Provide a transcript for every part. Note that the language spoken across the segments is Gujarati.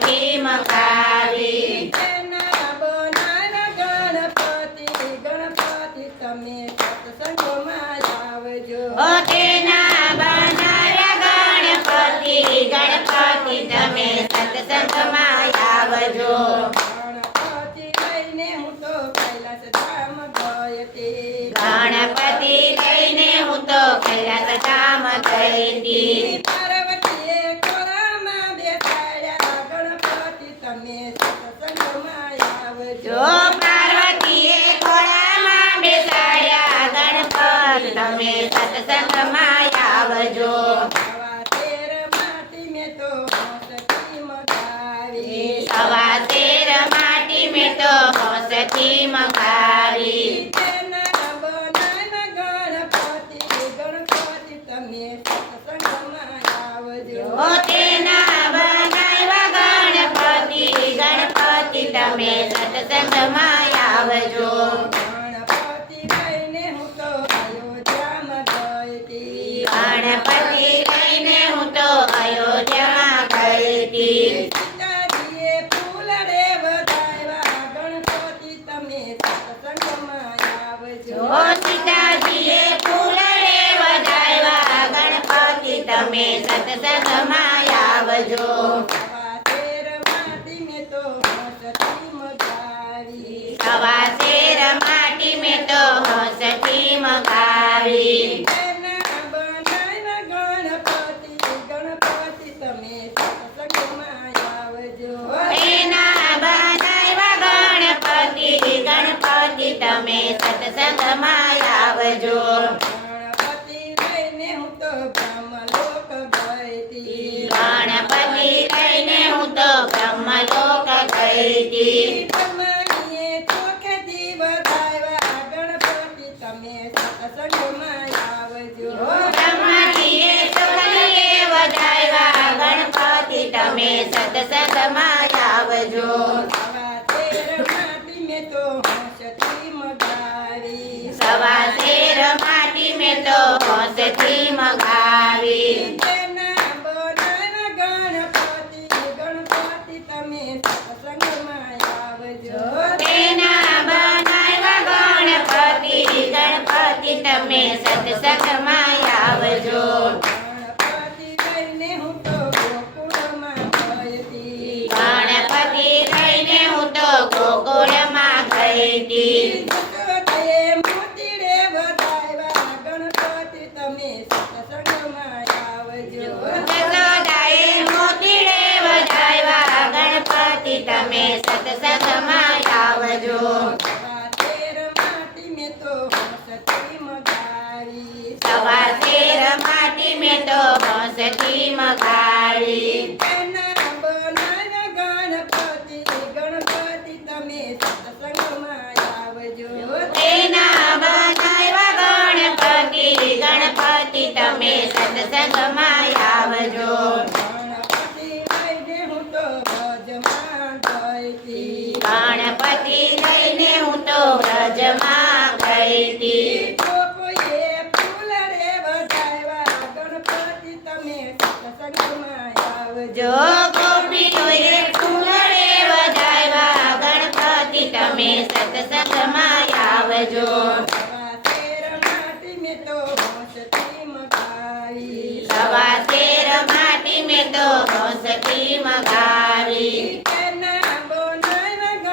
હોંશથી મગાવી તેના બનાવ્યા ગણપતિ તમે સત્સંગમાં આવજો ઓ તેના બનાવ્યા ગણપતિ તમે સત્સંગમાં આવજો ગણપતિ લઈને હું તો કૈલાસ ધામ ગઈ હતી ગણપતિ લઈને હું તો કૈલાસ ધામ ગઈ હતી પાર્વતીએ ખોળામાં બેસાડ્યા ગણપતિ તમે સત્સંગમાં આવજો જો પાર્વતીએ ખોળામાં બેસાડ્યા ગણપતિ તમે સત્સંગમાં આવજો આવા તેર માટી મેં તો હોંશથી મગાવી સવા તેર માટી મેં તો હોંશથી મગાવી તેના બનાવ્યા ગણપતિ તમે સત્સંગમાં આવજો ઓ તેના બનાવ્યા ગણપતિ તમે સત્સંગમાં આવજો ગણપતિ લઈને હું તો અયોધ્યામાં ગઈ હતી ગણપતિ લઈને હું તો અયોધ્યામાં ગઈ હતી સીતાજીએ ફૂલ રે વધાવ્યા ગણપતિ તમે સત્સંગમાં આવજો ઓ સીતાજીએ ફૂલ રે વધાવ્યા ગણપતિ તમે સત્સંગમાં આવજો સવા તેર માટી મેં તો હોંશથી મગાવી સવા તેર માટી મેં તો હોંશથી મગાવી તેના બનાવ્યા ગણપતિ તમે સત્સંગમાં આવજો એના બનાવ્યા ગણપતિ તમે સત્સંગમાં આવજો ગણપતિ લઈને હું તો બ્રહ્મલોક ગઈ હતી ગણપતિ લઈને હું તો બ્રહ્મલોક ગઈ હતી બ્રહ્મણીએ ચોખેથી વધાવ્યા ગણપતિ તમે સત્સંગમાં આવજો બ્રહ્મજીએ ચોખલીએ વધાવ્યા ગણપતિ તમે સત્સંગમાં આવજો સવા તેર માટી મેં તો હોંશથી મગાવી સવા તેર માટી મેં તો હોંશથી મગાવી તેના બનાવ્યા ગણપતિ તમે સત્સંગમાં આવજો તેના બનાવ્યા ગણપતિ તમે સત્સંગમાં આવજો ગણપતિ લઈને હું તો ગોકુળમાં ગઈ હતી ગણપતિ લઈને હું તો ગોકુળમાં ગઈ હતી જશોદાએ મોતી રે વધાવ્યા ગણપતિ તમે સત્સંગમાં આવજો જશોદાએ મોતીડે વધાવ્યા ગણપતિ તમે સત્સંગમાં આવજો સવા તેર માટી મેં તો હોંશથી મગાવી સવા તેર માટી મેં તો હોંશથી મગાવી તેના બનાવ્યા ગણપતિ તમે સત્સંગમાં આવજો તેના બનાવ્યા ગણપતિ તમે સત્સંગમાં આવજો ગણપતિ લઈને હું તો બ્રજમાં ગઈ હતી ગણપતિ લઈને હું તો વ્રજમાં ગઈ હતી ગોપીએ ફૂલ રે વધાવ્યા ગણપતિ તમે સત્સંગમાં આવજો જો ગોપીઓએ ફૂલડે વધાવ્યા ગણપતિ તમે સત્સંગમાં આવજો સવા તેર માટી મેં તો હોંશથી મગાવી સવા તેર માટી મેં તો હોંશથી મગાવી તેના બનાવ્યા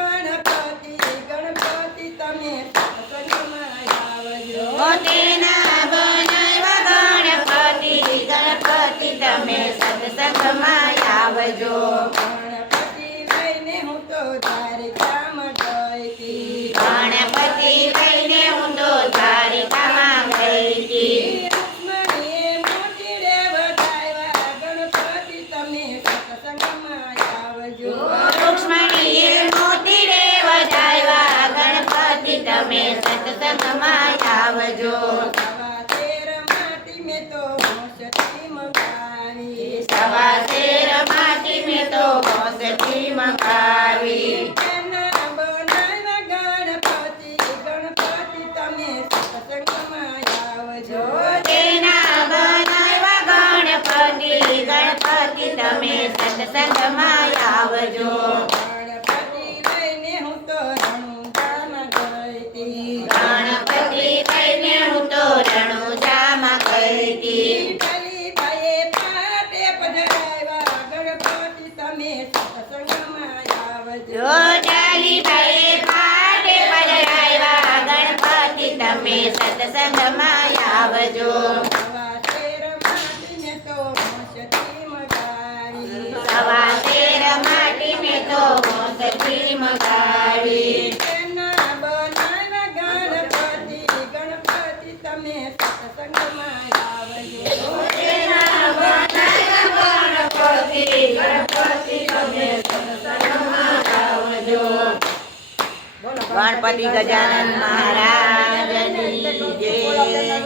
ગણપતિ તમે સત્સંગમાં આવજો ઓ તેના બનાવ્યા ગણપતિ તમે સત્સંગમાં આવજો ગણપતિ લઈને હું તો દ્વારકામાં ગઈ હતી ગણપતિ લઈને હું તો દ્વારિકામાં ગઈ હતી રૂક્ષ્મણીએ મોતી રે વધાવ્યા ગણપતિ તમે સત્સંગમાં આવજો રૂક્ષ્મણીએ મોતીડે વધાવ્યા ગણપતિ તમે સત્સંગમાં આવજો સવા તેર માટી મેં તો હોંશથી મગાવી સવા તેર માટી મેં તો હોંશથી મગાવી તેના બનાવ્યા ગણપતિ તમે સત્સંગમાં આવજો તેના બનાવ્યા ગણપતિ તમે સત્સંગમાં આવજો આવજો સવા તેર માટીને તો મોસથી મગાવી સવા તેર માટીને તો મોસથી મગાવી તેના બનાવ્યા ગણપતિ ગણપતિ તમે સત્સંગમાં આવજો તેના બનાવ્યા ગણપતિ ગણપતિ તમે સત્સંગમાં આવજો ગણપતિ ગજાનન મહારાજની જય